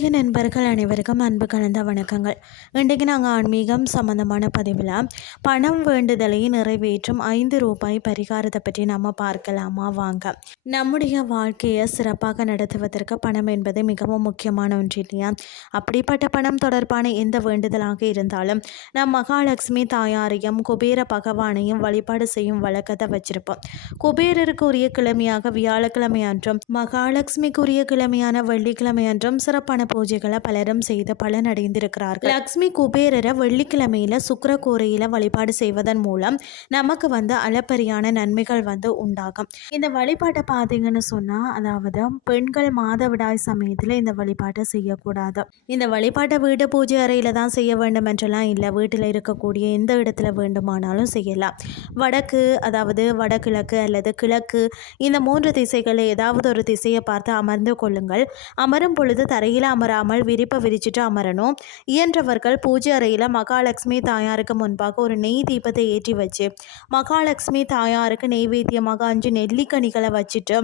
ஆன்மீக நண்பர்கள் அனைவருக்கும் அன்பு கலந்த வணக்கங்கள். இன்றைக்கு நாங்கள் ஆன்மீகம் சம்பந்தமான பதிவில் பணம் வேண்டுதலை நிறைவேற்றும் 5 ரூபாய் பரிகாரத்தை பற்றி நம்ம பார்க்கலாமா வாங்க. நம்முடைய வாழ்க்கையை சிறப்பாக நடத்துவதற்கு பணம் என்பது மிகவும் முக்கியமான ஒன்று இல்லையா? அப்படிப்பட்ட பணம் தொடர்பான எந்த வேண்டுதலாக இருந்தாலும் நம் மகாலட்சுமி தாயாரையும் குபேர பகவானையும் வழிபாடு செய்யும் வழக்கத்தை வச்சிருப்போம். குபேரருக்கு உரிய கிழமையாக வியாழக்கிழமை அன்றும் மகாலட்சுமிக்குரிய கிழமையான வெள்ளிக்கிழமை அன்றும் சிறப்பான பூஜைகளை பலரும் செய்து பலனடைந்திருக்கிறார்கள். லக்ஷ்மி குபேரரை வெள்ளிக்கிழமையில சுக்கிரகோரையில வழிபாடு செய்வதன் மூலம் நமக்கு அளப்பரியான நன்மைகள் உண்டாகும். இந்த வழிபாட்டை பார்த்தீங்கன்னு சொன்னா, அதாவது பெண்கள் மாதவிடாய் சமயத்தில் இந்த வழிபாட்டை செய்யக்கூடாது. இந்த வழிபாட்டை வீடு பூஜை அறையில தான் செய்ய வேண்டும் என்றெல்லாம் இல்லை. வீட்டில் இருக்கக்கூடிய எந்த இடத்துல வேண்டுமானாலும் செய்யலாம். வடக்கு, அதாவது வடகிழக்கு அல்லது கிழக்கு, இந்த 3 திசைகளை ஏதாவது ஒரு திசையை பார்த்து அமர்ந்து கொள்ளுங்கள். அமரும் பொழுது தரையில் அமராமல் விரிப்பை விரிச்சிட்டு அமரணும். இயன்றவர்கள் பூஜை அறையில் மகாலட்சுமி தாயாருக்கு முன்பாக ஒரு நெய் தீபத்தை ஏற்றி வச்சு மகாலட்சுமி தாயாருக்கு நெய்வேத்தியமாக 5 நெல்லிக்கனிகளை வச்சுட்டு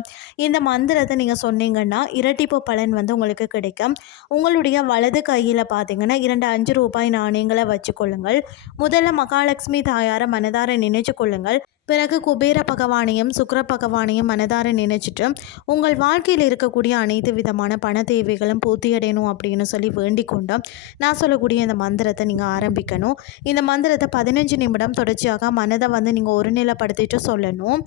இந்த மந்திரத்தை நீங்கள் சொன்னீங்கன்னா இரட்டிப்பு பலன் உங்களுக்கு கிடைக்கும். உங்களுடைய வலது கையில் பார்த்தீங்கன்னா 2 5 ரூபாய் நாணயங்களை வச்சுக்கொள்ளுங்கள். முதல்ல மகாலட்சுமி தாயாரை மனதார நினைச்சு கொள்ளுங்கள். பிறகு குபேர பகவானையும் சுக்கிர பகவானையும் மனதார நினைச்சிட்டு உங்கள் வாழ்க்கையில் இருக்கக்கூடிய அனைத்து விதமான பண தேவைகளும் பூர்த்தியடையணும் அப்படின்னு சொல்லி வேண்டிக் கொண்டு நான் சொல்லக்கூடிய இந்த மந்திரத்தை நீங்கள் ஆரம்பிக்கணும். இந்த மந்திரத்தை 15 நிமிடம் தொடர்ச்சியாக மனதை நீங்கள் ஒருநிலைப்படுத்திட்டு சொல்லணும்.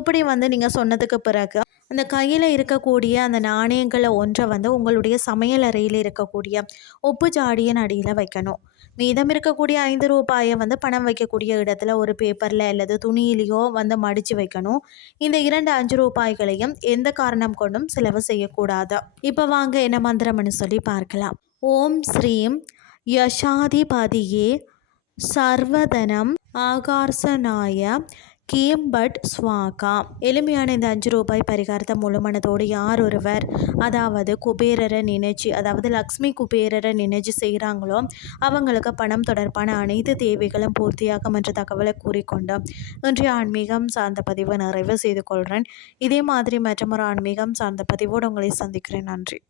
இப்படி நீங்கள் சொன்னதுக்கு பிறகு அந்த கையில் இருக்கக்கூடிய அந்த நாணயங்களை ஒன்றை உங்களுடைய சமையல் அறையில் இருக்கக்கூடிய உப்பு ஜாடியின் அடியில் வைக்கணும். மீதம் இருக்கக்கூடிய 5 ரூபாயை பணம் வைக்கக்கூடிய இடத்துல ஒரு பேப்பரில் அல்லது துணியிலையோ மடித்து வைக்கணும். இந்த 2 5 ரூபாய்களையும் எந்த காரணம் கொண்டும் செலவு செய்யக்கூடாது. இப்போ வாங்க என்ன மந்திரம்னு சொல்லி பார்க்கலாம். ஓம் ஸ்ரீம் யஷாதிபதியே சர்வதனம் ஆகார்ஷனாய கேம்பட் ஸ்வாகா. எளிமையான இந்த 5 ரூபாய் பரிகாரத்தை முழுமனதோடு யார் ஒருவர், அதாவது குபேரரை நினைச்சு, அதாவது லக்ஷ்மி குபேரரை நினைச்சு செய்கிறாங்களோ அவங்களுக்கு பணம் தொடர்பான அனைத்து தேவைகளும் பூர்த்தியாகும் என்ற தகவலை கூறிக்கொண்டு இன்றைய ஆன்மீகம் சார்ந்த பதிவை நிறைவு செய்து கொள்கிறேன். இதே மாதிரி மற்றொரு ஆன்மீகம் சார்ந்த பதிவோடு உங்களை சந்திக்கிறேன். நன்றி.